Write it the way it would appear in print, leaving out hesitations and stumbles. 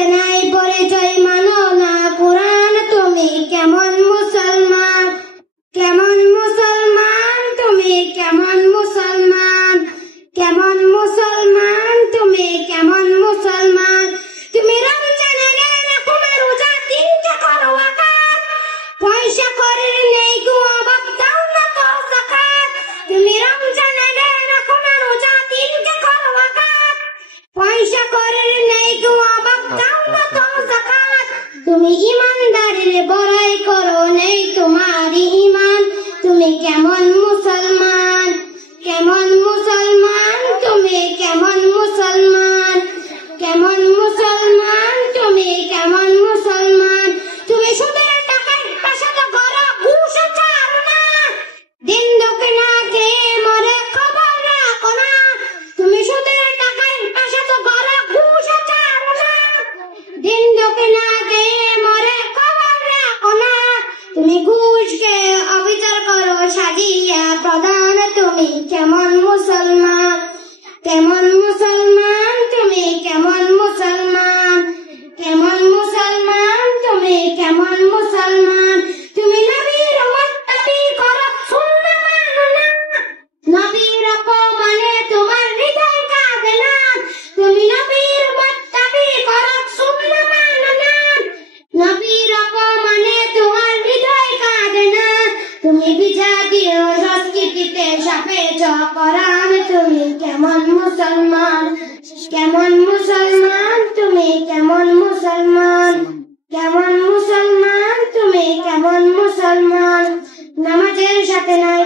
সাথে নাই পরিচয় মানো না কোরআন তুমি কেমন মুসলমান কেমন মুসলমান তুমি কেমন মুসলমান কেমন মুসলমান তুমি কেমন মুসলমান তুমি রমজানে রাখো না রোজা তিনটা করো ওয়াকাত পয়সা করে নেই গো অভাব দাও না তো যাকাত তুমি রমজানে রাখো না রোজা তিনটা করো ওয়াকাত পয়সা করে নেই গো অভাব দাও না তো যাকাত তুমি ইমানদারের বড়াই করো নেই তোমার ঈমান তুমি কেমন মুসলমান কেমন মুসলমান তুমি কেমন মুসলমান কেমন মুসলমান তুমি কেমন মুসলমান তুমি সুদের টাকায় পাশাত করো ঘুষ ছাড়ো না দিন দুঃখে না খেয়ে মরে খবর রাখো না তুমি সুদের টাকায় পাশাত করো ঘুষ ছাড়ো না দিন দুঃখে না খেয়ে মরে খবর রাখো না তুমি ঘুষকে অবিচার করো সাজিয়া প্রধান তুমি কেমন মুসলমান কেমন মুসলমান তুমি কেমন মুসলমান কেমন মুসলমান তুমি কেমন মুসলমান তুমি নবীর মুত্তাকি করো সুন্নাহ মানো না নবীর অপমানে তোমার হৃদয় কাঁদে না তুমি নবীর মুত্তাকি করো সুন্নাহ মানো না নবীর অপমানে তোমার হৃদয় কাঁদে না তুমি বিজাতীয় সংস্কৃতিতে সাপেক্ষ কোরআন তুমি কেমন মুসলমান কেমন মুসলমান তুমি কেমন মুসলমান কেমন মুসলমান তুমি কেমন মুসলমান নামাজের সাথে নাই